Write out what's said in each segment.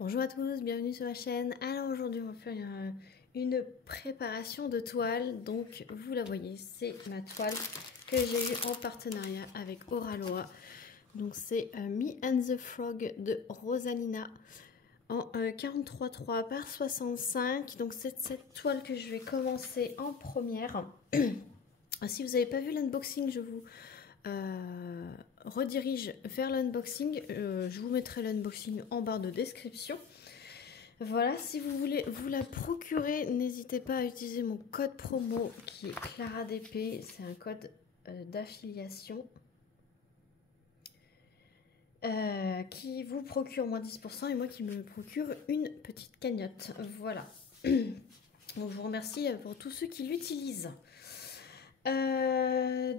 Bonjour à tous, bienvenue sur la chaîne. Alors aujourd'hui on va faire une préparation de toile. Donc vous la voyez, c'est ma toile que j'ai eue en partenariat avec Oraloa. Donc c'est Me and the Frog de Rosalina en 43,3 par 65. Donc c'est cette toile que je vais commencer en première. Si vous n'avez pas vu l'unboxing, je vous redirige vers l'unboxing. Je vous mettrai l'unboxing en barre de description. Voilà, si vous voulez vous la procurer, n'hésitez pas à utiliser mon code promo qui est ClaraDP. C'est un code d'affiliation qui vous procure moins 10% et moi qui me procure une petite cagnotte. Voilà. Donc, je vous remercie pour tous ceux qui l'utilisent.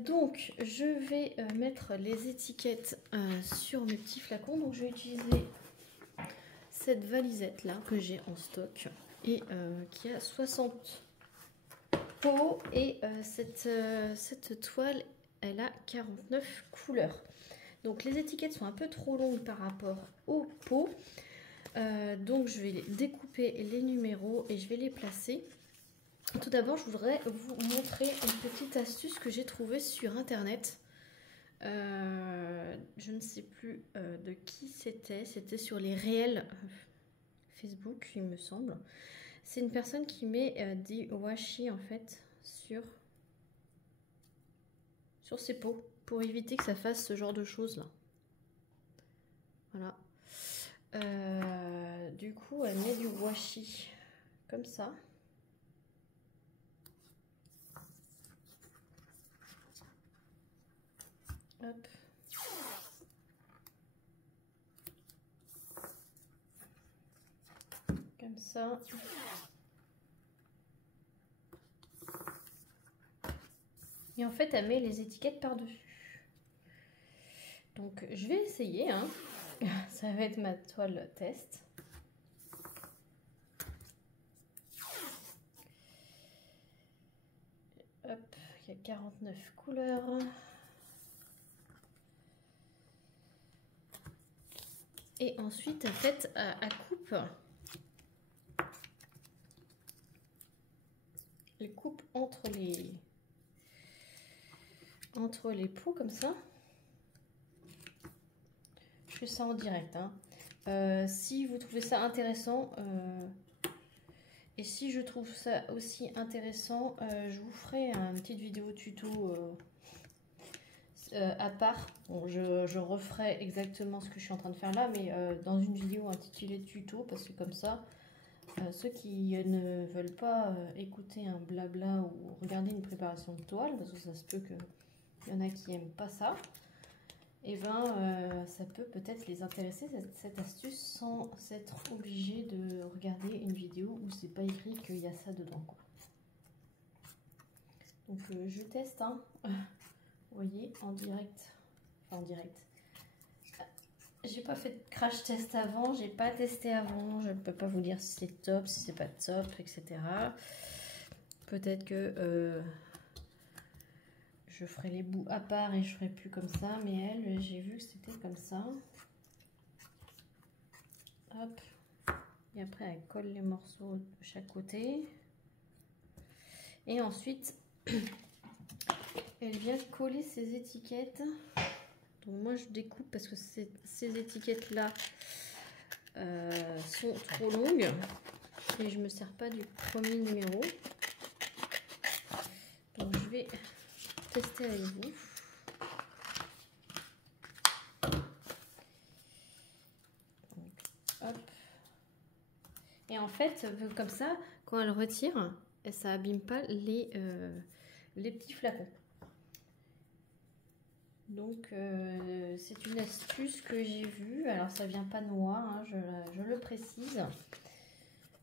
Donc je vais mettre les étiquettes sur mes petits flacons. Donc je vais utiliser cette valisette là que j'ai en stock et qui a 60 pots et cette toile elle a 49 couleurs. Donc les étiquettes sont un peu trop longues par rapport aux pots, donc je vais découper les numéros et je vais les placer. Tout d'abord, je voudrais vous montrer une petite astuce que j'ai trouvée sur internet. Je ne sais plus de qui c'était. C'était sur les réels Facebook, il me semble. C'est une personne qui met des washi en fait sur ses pots pour éviter que ça fasse ce genre de choses là. Voilà. Du coup, elle met du washi comme ça. Hop. Comme ça. Et en fait, elle met les étiquettes par-dessus. Donc, je vais essayer. Hein. Ça va être ma toile test. Hop, il y a 49 couleurs. Et ensuite, en fait, à coupe. Elle coupe entre les pots comme ça. Je fais ça en direct. Hein. Si vous trouvez ça intéressant, et si je trouve ça aussi intéressant, je vous ferai une petite vidéo tuto à part. Bon, je referai exactement ce que je suis en train de faire là, mais dans une vidéo intitulée tuto, parce que comme ça, ceux qui ne veulent pas écouter un blabla ou regarder une préparation de toile, parce que ça se peut qu'il y en a qui n'aiment pas ça, et ben ça peut peut-être les intéresser cette astuce sans être obligé de regarder une vidéo où c'est pas écrit qu'il y a ça dedans quoi. Donc je teste hein. Vous voyez en direct, enfin en direct. J'ai pas fait de crash test avant, j'ai pas testé avant, je ne peux pas vous dire si c'est top, si c'est pas top, etc. Peut-être que je ferai les bouts à part et je ferai plus comme ça, mais elle, j'ai vu que c'était comme ça. Hop. Et après, elle colle les morceaux de chaque côté. Et ensuite, elle vient coller ses étiquettes. Donc moi, je découpe parce que ces étiquettes-là sont trop longues. Et je ne me sers pas du premier numéro. Donc je vais tester avec vous. Donc, hop. Et en fait, comme ça, quand elle retire, ça abîme pas les petits flacons. Donc c'est une astuce que j'ai vue. Alors ça vient pas de moi, hein, je le précise.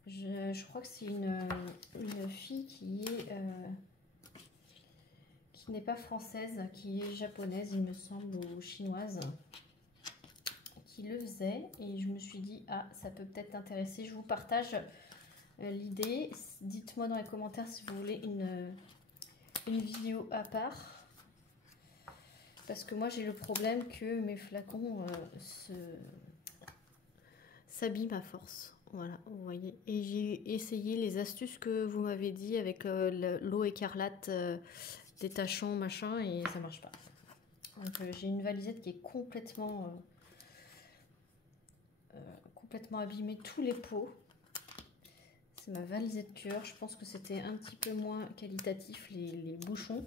Je crois que c'est une fille qui n'est pas française, qui est japonaise, il me semble, ou chinoise, qui le faisait. Et je me suis dit, ah, ça peut peut-être t'intéresser. Je vous partage l'idée. Dites-moi dans les commentaires si vous voulez une vidéo à part. Parce que moi, j'ai le problème que mes flacons s'abîme à force. Voilà, vous voyez. Et j'ai essayé les astuces que vous m'avez dit avec l'eau écarlate, détachant, machin, et ça marche pas. Donc j'ai une valisette qui est complètement abîmée, tous les pots. C'est ma valisette cœur. Je pense que c'était un petit peu moins qualitatif les bouchons.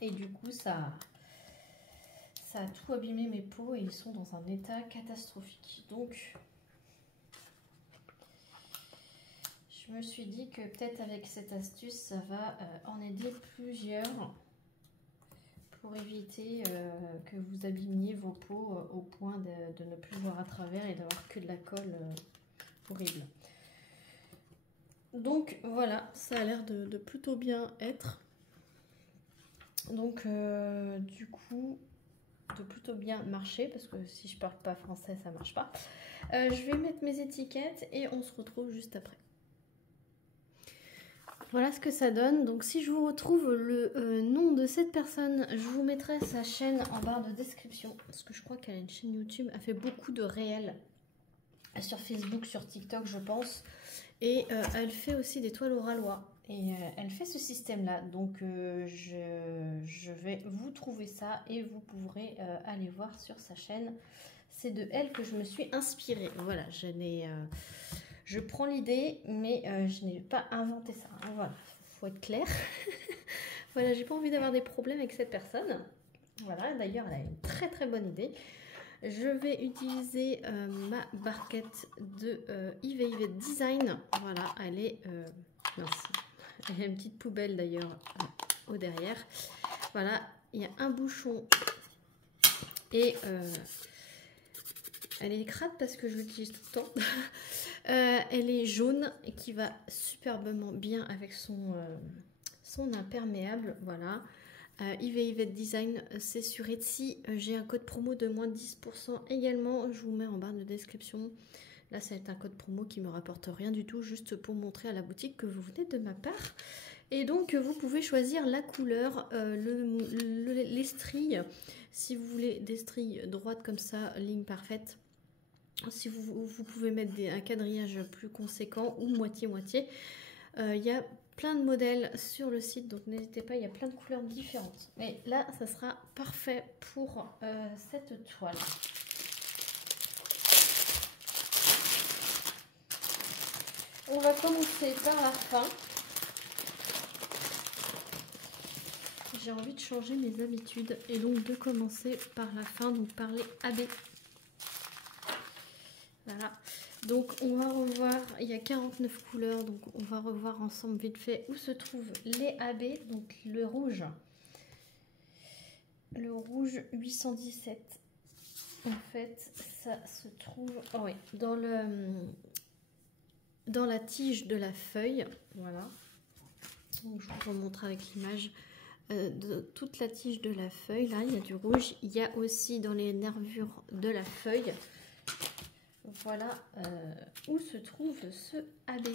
Et du coup, ça a tout abîmé mes pots et ils sont dans un état catastrophique. Donc, je me suis dit que peut-être avec cette astuce, ça va en aider plusieurs pour éviter que vous abîmiez vos pots au point de ne plus voir à travers et d'avoir que de la colle horrible. Donc voilà, ça a l'air de plutôt bien être. Donc du coup, de plutôt bien marcher, parce que si je parle pas français, ça marche pas. Je vais mettre mes étiquettes et on se retrouve juste après. Voilà ce que ça donne. Donc si je vous retrouve le nom de cette personne, je vous mettrai sa chaîne en barre de description, parce que je crois qu'elle a une chaîne YouTube. Elle fait beaucoup de réels sur Facebook, sur TikTok, je pense. Et elle fait aussi des toiles au râlois. Et elle fait ce système-là. Donc je vais vous trouver ça et vous pourrez aller voir sur sa chaîne. C'est de elle que je me suis inspirée. Voilà, je prends l'idée, mais je n'ai pas inventé ça. Hein, voilà, faut être clair. Voilà, j'ai pas envie d'avoir des problèmes avec cette personne. Voilà, d'ailleurs, elle a une très très bonne idée. Je vais utiliser ma barquette de Yves Design. Voilà, elle est mince. Elle a une petite poubelle d'ailleurs au derrière. Voilà, il y a un bouchon et elle est crade parce que je l'utilise tout le temps. Elle est jaune et qui va superbement bien avec son imperméable. Voilà. Yves Design, c'est sur Etsy. J'ai un code promo de moins 10% également. Je vous mets en barre de description. Là, c'est un code promo qui ne me rapporte rien du tout, juste pour montrer à la boutique que vous venez de ma part. Et donc, vous pouvez choisir la couleur, les stries. Si vous voulez des stries droites comme ça, ligne parfaite. Si vous pouvez mettre un quadrillage plus conséquent ou moitié-moitié. Il y a plein de modèles sur le site, donc n'hésitez pas, il y a plein de couleurs différentes. Mais là, ça sera parfait pour cette toile. On va commencer par la fin. J'ai envie de changer mes habitudes et donc de commencer par la fin, donc par les AB. Voilà. Donc on va revoir, il y a 49 couleurs, donc on va revoir ensemble vite fait où se trouvent les AB. Donc le rouge 817, en fait ça se trouve dans la tige de la feuille. Voilà, donc je vous remontre avec l'image de toute la tige de la feuille. Là il y a du rouge, il y a aussi dans les nervures de la feuille. Voilà où se trouve ce AB.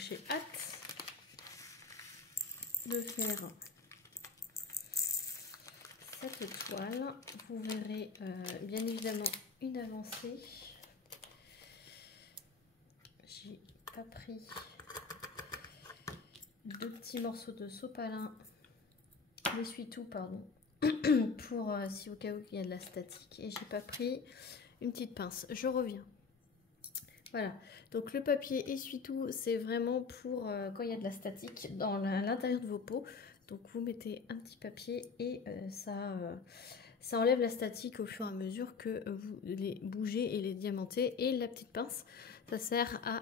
J'ai hâte de faire cette toile. Vous verrez bien évidemment une avancée. J'ai pas pris deux petits morceaux de sopalin, d'essuie-tout, pardon. Pour si au cas où il y a de la statique, et j'ai pas pris une petite pince. Je reviens. Voilà, donc le papier essuie-tout, c'est vraiment pour quand il y a de la statique dans l'intérieur de vos pots. Donc vous mettez un petit papier et ça enlève la statique au fur et à mesure que vous les bougez et les diamantez. Et la petite pince, ça sert à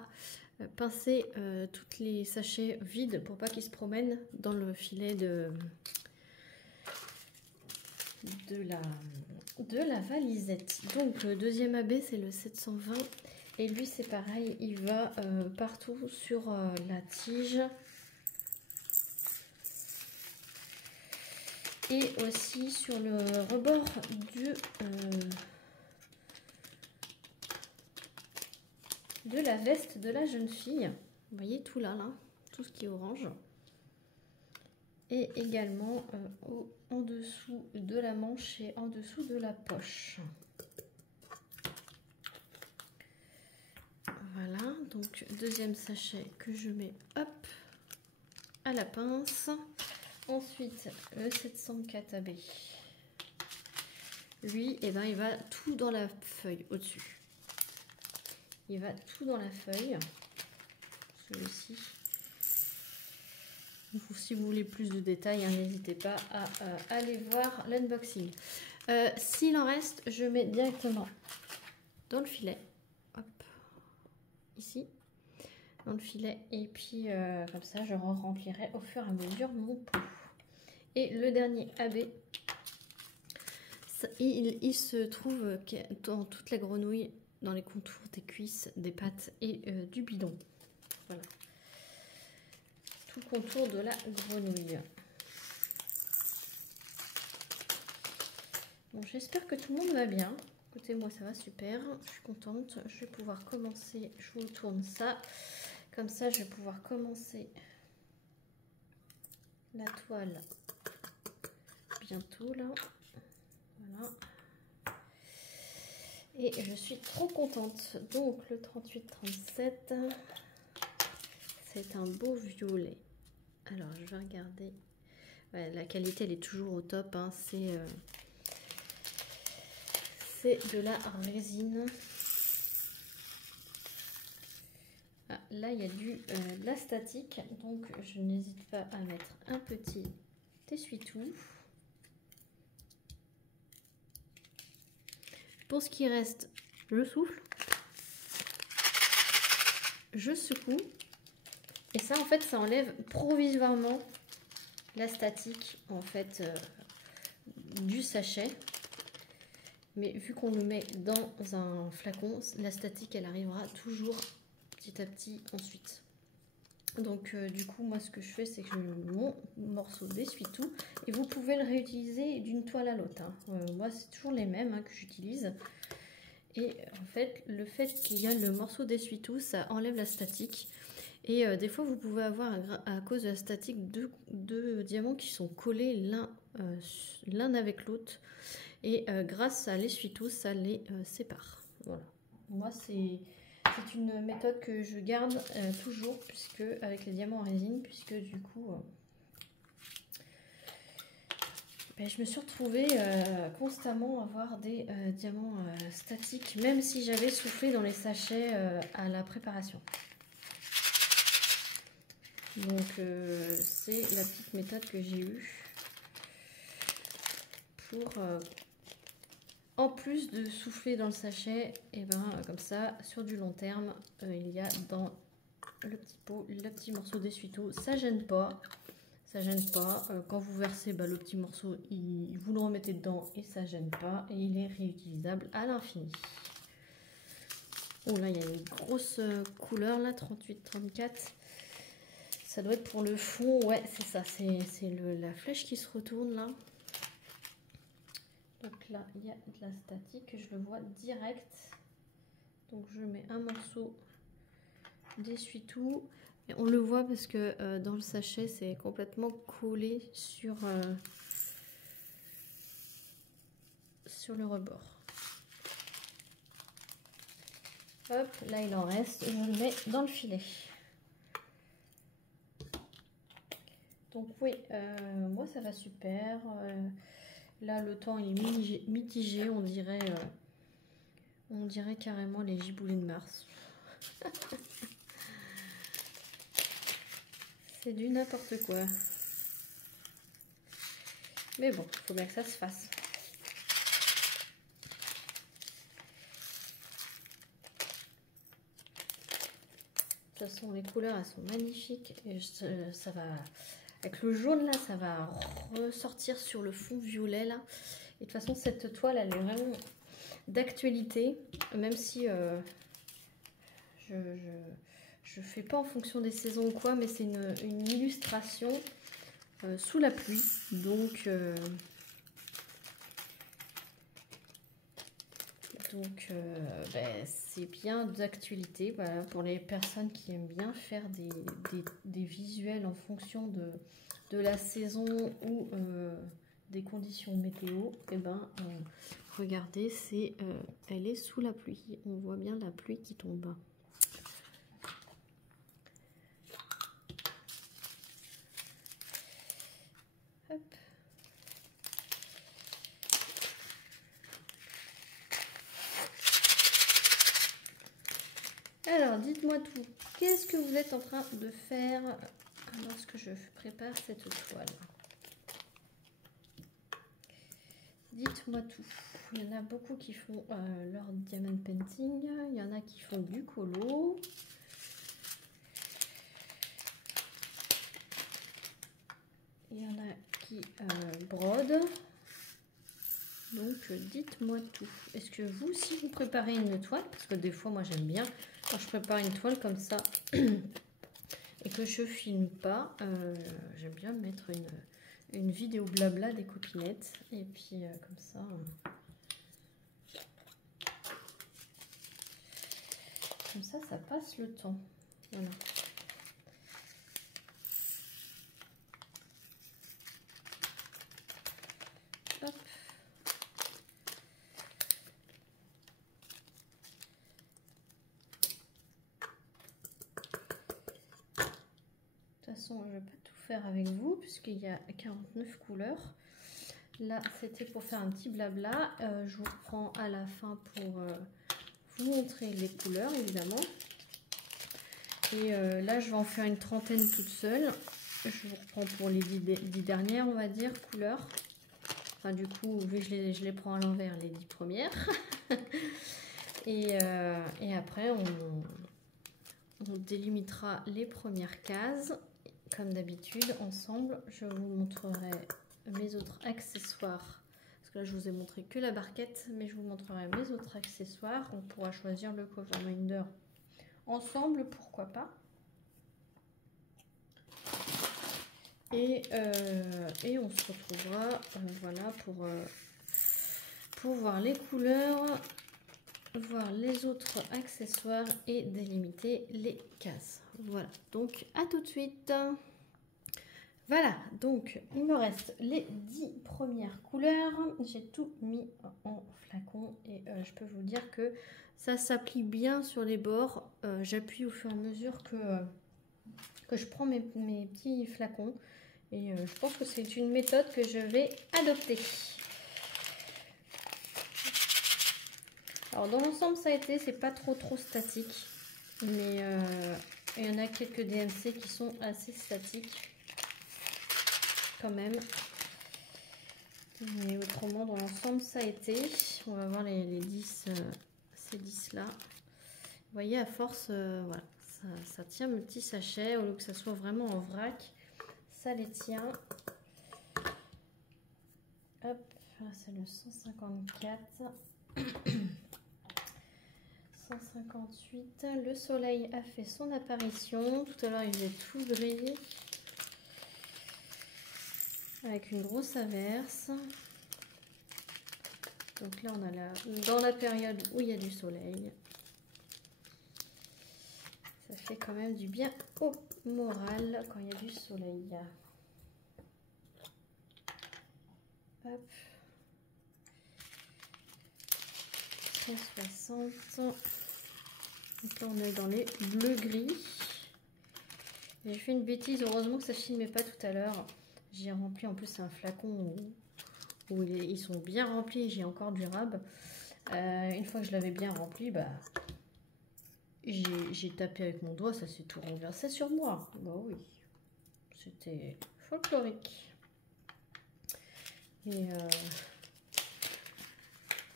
pincer tous les sachets vides pour pas qu'ils se promènent dans le filet de la valisette. Donc le deuxième AB, c'est le 720 et lui c'est pareil, il va partout sur la tige et aussi sur le rebord de la veste de la jeune fille. Vous voyez tout là, tout ce qui est orange. et également en dessous de la manche et en dessous de la poche. Voilà, donc deuxième sachet que je mets hop à la pince. Ensuite le 704 AB. Lui, eh ben, il va tout dans la feuille au-dessus. Il va tout dans la feuille. Celui-ci. Si vous voulez plus de détails, hein, n'hésitez pas à aller voir l'unboxing. S'il en reste, je mets directement dans le filet. Hop, ici, dans le filet. Et puis, comme ça, je remplirai au fur et à mesure mon pot. Et le dernier AB, ça, il se trouve dans toute la grenouille, dans les contours des cuisses, des pattes et du bidon. Voilà. Tout le contour de la grenouille. Bon, j'espère que tout le monde va bien. Écoutez, moi ça va super, je suis contente. Je vais pouvoir commencer, je vous tourne ça. Comme ça, je vais pouvoir commencer la toile bientôt là. Voilà. Et je suis trop contente. Donc le 38-37, c'est un beau violet. Alors je vais regarder. Ouais, la qualité elle est toujours au top, hein. C'est de la résine. Ah, là il y a de la statique, donc je n'hésite pas à mettre un petit essuie-tout. Pour ce qui reste, je souffle, je secoue, et ça en fait ça enlève provisoirement la statique en fait du sachet. Mais vu qu'on le met dans un flacon, la statique elle arrivera toujours petit à petit ensuite. Donc du coup moi ce que je fais c'est que je mets mon morceau d'essuie-tout et vous pouvez le réutiliser d'une toile à l'autre, hein. Moi c'est toujours les mêmes, hein, que j'utilise. Et en fait le fait qu'il y a le morceau d'essuie-tout ça enlève la statique. Et des fois vous pouvez avoir à cause de la statique deux diamants qui sont collés l'un avec l'autre. Et grâce à l'essuie-tout, ça les sépare. Voilà. Moi, c'est une méthode que je garde toujours, puisque avec les diamants en résine, puisque du coup, ben, je me suis retrouvée constamment à avoir des diamants statiques, même si j'avais soufflé dans les sachets à la préparation. Donc, c'est la petite méthode que j'ai eue pour... en plus de souffler dans le sachet, et ben comme ça, sur du long terme, il y a dans le petit pot, le petit morceau d'essuie-tout. Ça gêne pas, ça gêne pas. Quand vous versez le petit morceau, vous le remettez dedans et ça gêne pas. Et il est réutilisable à l'infini. Oh là, il y a une grosse couleur là, 38-34. Ça doit être pour le fond, ouais, c'est ça, c'est la flèche qui se retourne là. Donc là, il y a de la statique, je le vois direct. Donc je mets un morceau d'essuie-tout. Et on le voit parce que dans le sachet, c'est complètement collé sur le rebord. Hop, là il en reste, je le mets dans le filet. Donc oui, moi ça va super. Là, le temps il est mitigé, on dirait carrément les giboulées de Mars. C'est du n'importe quoi. Mais bon, il faut bien que ça se fasse. De toute façon, les couleurs, elles sont magnifiques. Et ça va... Avec le jaune là, ça va ressortir sur le fond violet là. Et de toute façon, cette toile, elle est vraiment d'actualité. Même si je fais pas en fonction des saisons ou quoi, mais c'est une illustration sous la pluie. Donc c'est bien d'actualité, voilà, pour les personnes qui aiment bien faire des visuels en fonction de la saison ou des conditions météo, et ben regardez, elle est sous la pluie. On voit bien la pluie qui tombe. Hop. Alors, dites-moi tout. Qu'est-ce que vous êtes en train de faire lorsque je prépare cette toile? Dites-moi tout. Il y en a beaucoup qui font leur diamond painting. Il y en a qui font du colo. Il y en a qui brodent. Donc, dites-moi tout. Est-ce que vous, si vous préparez une toile, parce que des fois, moi, j'aime bien, quand je prépare une toile comme ça, et que je filme pas, j'aime bien mettre une vidéo blabla des copinettes. Et puis, comme ça... Comme ça passe le temps. Voilà. Hop. De toute façon, je ne vais pas tout faire avec vous puisqu'il y a 49 couleurs. Là, c'était pour faire un petit blabla. Je vous reprends à la fin pour vous montrer les couleurs, évidemment. Et là, je vais en faire une trentaine toute seule. Je vous reprends pour les 10 dernières, on va dire, couleurs. Enfin, du coup, vu que je les prends à l'envers, les 10 premières. et après, on délimitera les premières cases. Comme d'habitude, ensemble, je vous montrerai mes autres accessoires. Parce que là, je vous ai montré que la barquette, mais je vous montrerai mes autres accessoires. On pourra choisir le cover minder ensemble, pourquoi pas. Et on se retrouvera voilà, pour voir les couleurs, voir les autres accessoires et délimiter les cases. Voilà, donc à tout de suite. Voilà, donc il me reste les 10 premières couleurs. J'ai tout mis en flacon et je peux vous dire que ça s'applique bien sur les bords. J'appuie au fur et à mesure que je prends mes petits flacons. Et je pense que c'est une méthode que je vais adopter. Alors dans l'ensemble ça a été, c'est pas trop statique. Mais il y en a quelques DMC qui sont assez statiques. Quand même. Mais autrement dans l'ensemble ça a été. On va voir les 10, ces 10 là. Vous voyez à force, voilà, ça tient mes petits sachets au lieu que ça soit vraiment en vrac. Ça les tient. Hop, c'est le 154. 158. Le soleil a fait son apparition. Tout à l'heure il faisait tout gris. Avec une grosse averse. Donc là on a dans la période où il y a du soleil. Ça fait quand même du bien au moral quand il y a du soleil. Hop. 160. Donc là on est dans les bleus gris. J'ai fait une bêtise, heureusement que ça ne filmait pas tout à l'heure. J'ai rempli, en plus c'est un flacon où ils sont bien remplis, j'ai encore du rab. Une fois que je l'avais bien rempli, bah, j'ai tapé avec mon doigt, ça s'est tout renversé sur moi. Bah oui, c'était folklorique. Et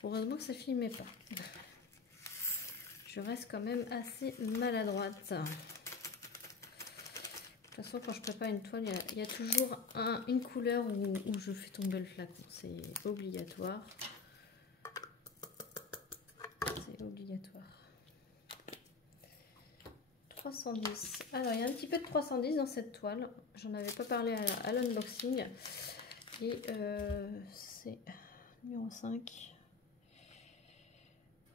heureusement que ça filmait pas. Je reste quand même assez maladroite. De toute façon, quand je prépare une toile, il y a toujours une couleur où je fais tomber le flacon. C'est obligatoire. C'est obligatoire. 310. Alors, il y a un petit peu de 310 dans cette toile. J'en avais pas parlé à l'unboxing. Et c'est numéro 5.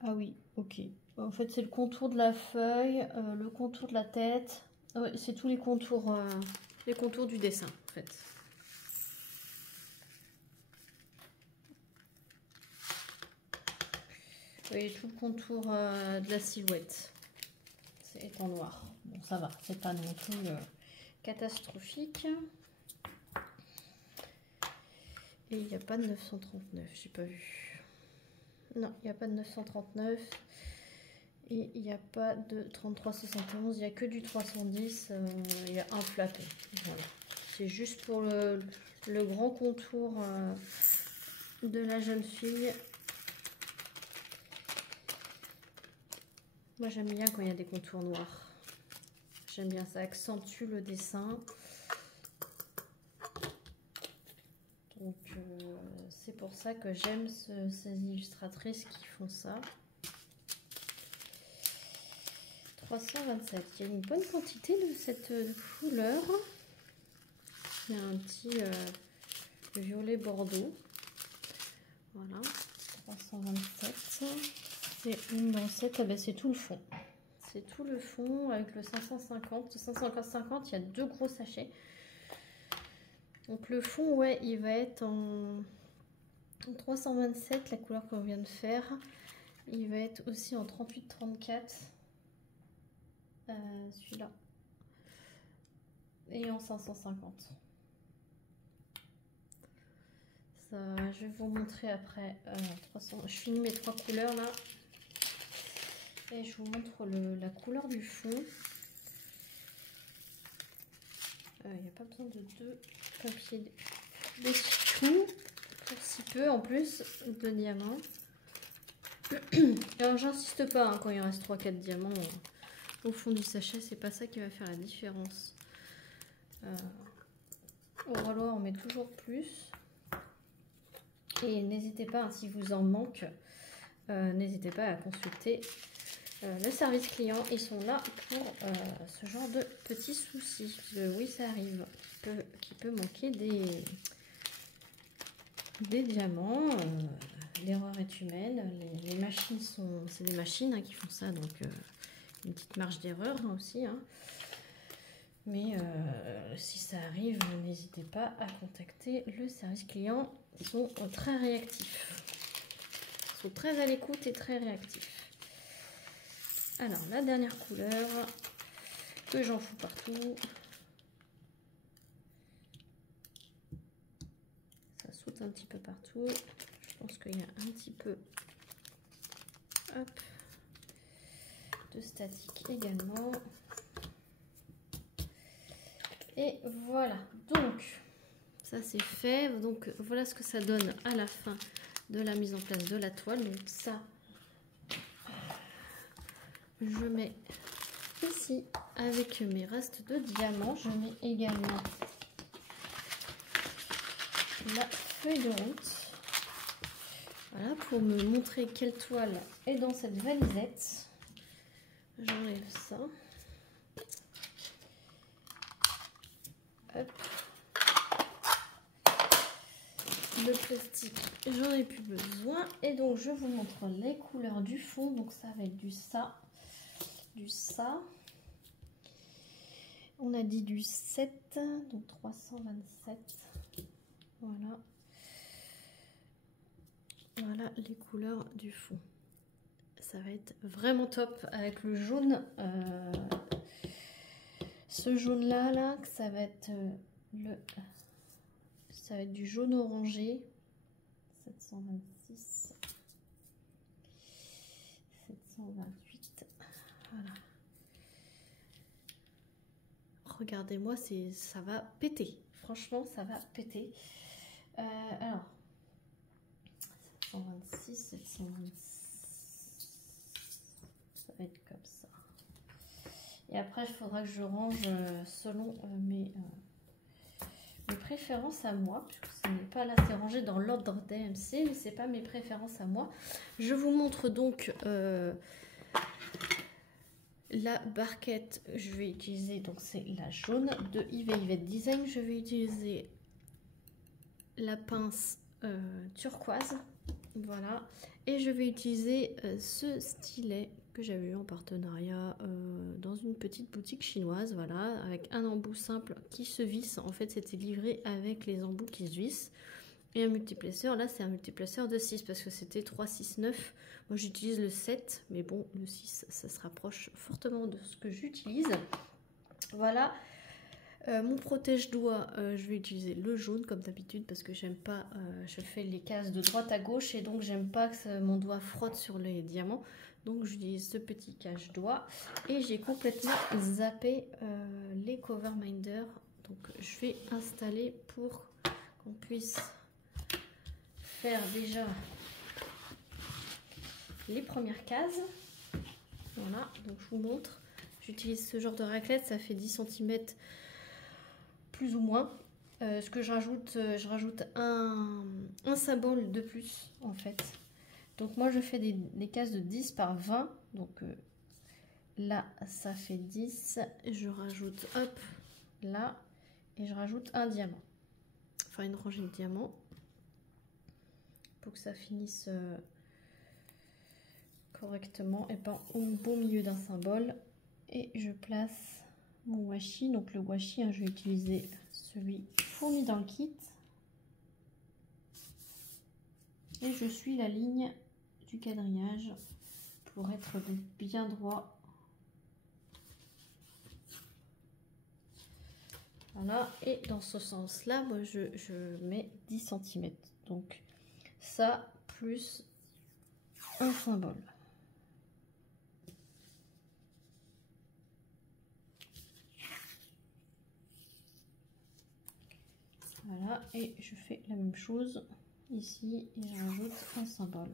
Ah oui, ok. En fait, c'est le contour de la feuille, le contour de la tête. Ouais, c'est tous les contours du dessin, en fait. voyez tout le contour de la silhouette. C'est en noir. Bon, ça va, c'est pas non plus catastrophique. Et il n'y a pas de 939, j'ai pas vu. Non, il n'y a pas de 939. Et il n'y a pas de 33,71, il n'y a que du 310. Il y a un flacon. Voilà. C'est juste pour le grand contour de la jeune fille. Moi j'aime bien quand il y a des contours noirs. J'aime bien, ça accentue le dessin. Donc c'est pour ça que j'aime ces illustratrices qui font ça. 327, il y a une bonne quantité de cette couleur. Il y a un petit violet bordeaux. Voilà, 327. C'est une dansette, ah ben c'est tout le fond. C'est tout le fond avec le 550. 550, il y a 2 gros sachets. Donc le fond, ouais, il va être en 327, la couleur qu'on vient de faire. Il va être aussi en 38-34. Celui-là. Et en 550. Ça, je vais vous montrer après. 300, je finis mes 3 couleurs là. Et je vous montre la couleur du fond. Il n'y a pas besoin de 2 papiers d'essuie-tout. Pour si peu en plus de diamants. Alors j'insiste pas hein, quand il reste 3-4 diamants au fond du sachet, c'est pas ça qui va faire la différence. Au rouleau on met toujours plus. Et n'hésitez pas, hein, si vous en manque, n'hésitez pas à consulter le service client. Ils sont là pour ce genre de petits soucis. Parce que oui, ça arrive qu'il peut manquer des diamants. L'erreur est humaine. Les machines c'est des machines hein, qui font ça, donc une petite marge d'erreur hein, aussi. Hein. Mais si ça arrive, n'hésitez pas à contacter le service client. Ils sont très réactifs. Ils sont très à l'écoute et très réactifs. Alors, la dernière couleur, que j'en fous partout. Ça saute un petit peu partout. Je pense qu'il y a un petit peu hop, de statique également. Et voilà, donc ça c'est fait. Donc voilà ce que ça donne à la fin de la mise en place de la toile. Donc ça, je mets ici avec mes restes de diamants. Je mets également la feuille de route. Voilà, pour me montrer quelle toile est dans cette valisette. J'enlève ça. Hop. Le plastique, j'en ai plus besoin. Et donc, je vous montre les couleurs du fond. Donc, ça va être du ça, du ça. On a dit du 7, donc 327. Voilà. Voilà les couleurs du fond. Ça va être vraiment top avec le jaune. Ce jaune là, ça va être ça va être du jaune orangé. 726, 728. Voilà. Regardez-moi, ça va péter. Franchement, ça va péter. Alors, 726, 726. Ça va être comme ça. Et après, il faudra que je range selon mes préférences à moi. Puisque ce n'est pas là, c'est rangé dans l'ordre DMC, mais c'est pas mes préférences à moi. Je vous montre donc la barquette. Je vais utiliser, donc c'est la jaune de Yvette Design. Je vais utiliser la pince turquoise. Voilà. Et je vais utiliser ce stylet que j'avais eu en partenariat dans une petite boutique chinoise, voilà, avec un embout simple qui se visse. En fait, c'était livré avec les embouts qui se vissent. et un multiplaceur. Là, c'est un multiplaceur de 6 parce que c'était 3, 6, 9. Moi, j'utilise le 7, mais bon, le 6, ça se rapproche fortement de ce que j'utilise. Voilà. Mon protège-doigt, je vais utiliser le jaune comme d'habitude parce que j'aime pas, je fais les cases de droite à gauche et donc j'aime pas que mon doigt frotte sur les diamants. Donc j'utilise ce petit cache-doigt et j'ai complètement zappé les cover minders. Donc je vais installer pour qu'on puisse faire déjà les premières cases. Voilà, donc je vous montre. J'utilise ce genre de raclette, ça fait 10 cm plus ou moins. Ce que je rajoute un symbole de plus en fait. Donc moi je fais des cases de 10 par 20. Donc là ça fait 10. Je rajoute hop là et je rajoute un diamant. Enfin une rangée de diamants. Pour que ça finisse correctement. Et ben au beau milieu d'un symbole. Et je place mon washi. Donc le washi, hein, je vais utiliser celui fourni dans le kit. Et je suis la ligne du quadrillage pour être bien droit. Voilà, et dans ce sens-là, moi je mets 10 cm. Donc ça, plus un symbole. Voilà, et je fais la même chose ici et je rajoute un symbole.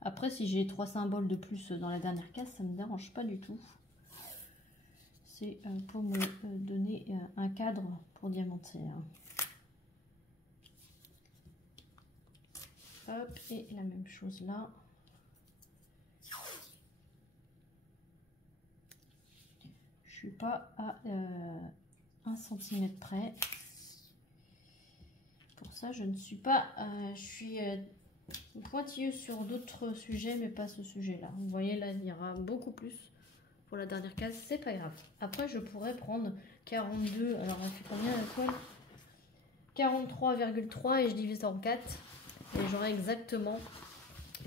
Après, si j'ai 3 symboles de plus dans la dernière case, ça ne me dérange pas du tout. C'est pour me donner un cadre pour diamanter. Hop, et la même chose là. Je suis pas à 1 cm près. Pour ça, je ne suis pas... je suis pointilleuse sur d'autres sujets, mais pas ce sujet-là. Vous voyez, là, il y aura beaucoup plus pour la dernière case. C'est pas grave. Après, je pourrais prendre 42. Alors, elle fait combien la toile? 43,3 et je divise en 4. Et j'aurai exactement,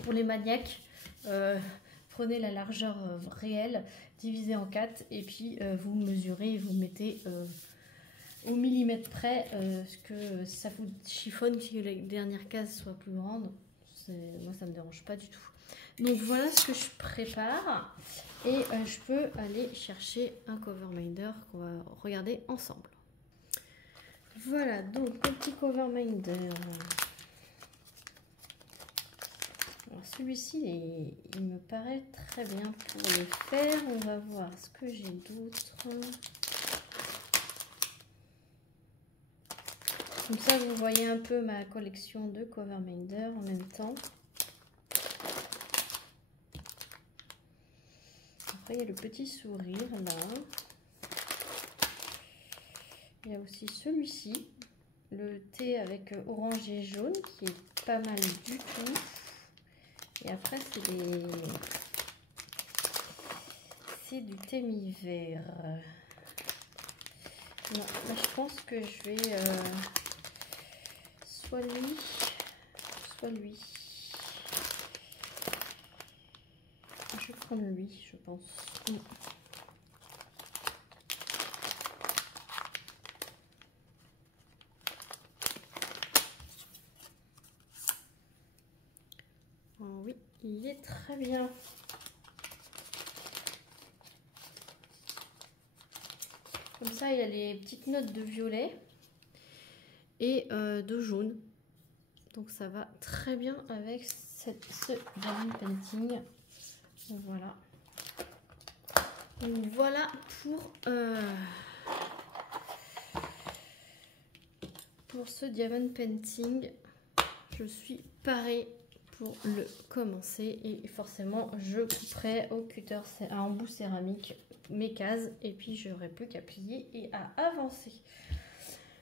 pour les maniaques, prenez la largeur réelle, divisez en 4. Et puis, vous mesurez, vous mettez... au millimètre près, que ça vous chiffonne que les dernières cases soient plus grandes, moi ça me dérange pas du tout. Donc voilà ce que je prépare et je peux aller chercher un cover minder qu'on va regarder ensemble. Voilà donc le petit cover minder. Alors celui-ci il me paraît très bien pour le faire. On va voir ce que j'ai d'autre. Comme ça, vous voyez un peu ma collection de cover minder en même temps. Après, il y a le petit sourire là. Il y a aussi celui-ci, le thé avec orange et jaune, qui est pas mal du tout. Et après, c'est du thé mi-vert. Non, là, je pense que je vais... soit lui, soit lui. Je vais prendre lui, je pense. Oh oui, il est très bien. Comme ça, il y a les petites notes de violet et de jaune. Donc ça va très bien avec ce diamond painting. Voilà. Donc voilà pour ce diamond painting. Je suis parée pour le commencer et forcément je couperai au cutter à embout céramique mes cases et puis j'aurai plus qu'à plier et à avancer.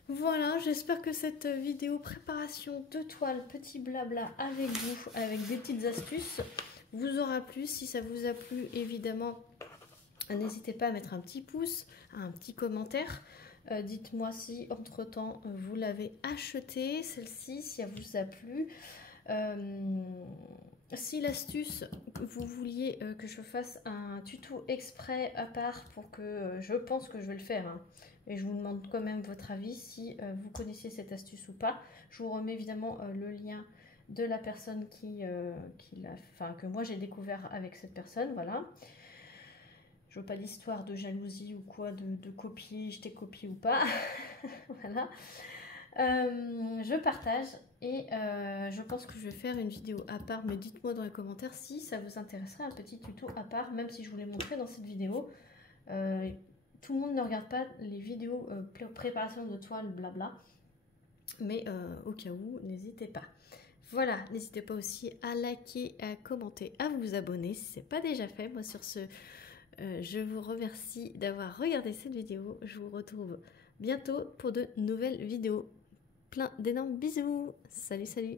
Voilà, j'espère que cette vidéo préparation de toile petit blabla avec vous, avec des petites astuces, vous aura plu. Si ça vous a plu, évidemment, n'hésitez pas à mettre un petit pouce, un petit commentaire. Dites-moi si entre-temps vous l'avez achetée, celle-ci, si elle vous a plu. Si l'astuce, vous vouliez que je fasse un tuto exprès à part pour que je pense que je vais le faire, hein, et je vous demande quand même votre avis si vous connaissez cette astuce ou pas. Je vous remets évidemment le lien de la personne que moi j'ai découvert avec cette personne, voilà. Je veux pas d'histoire de jalousie ou quoi, de copier, je t'ai copié ou pas. Voilà. Je partage et je pense que je vais faire une vidéo à part, mais dites-moi dans les commentaires si ça vous intéresserait un petit tuto à part, même si je vous l'ai montré dans cette vidéo. Tout le monde ne regarde pas les vidéos préparation de toile, blabla, mais au cas où, n'hésitez pas. Voilà, n'hésitez pas aussi à liker, à commenter, à vous abonner si ce n'est pas déjà fait. Moi sur ce, je vous remercie d'avoir regardé cette vidéo. Je vous retrouve bientôt pour de nouvelles vidéos. Plein d'énormes bisous. Salut, salut.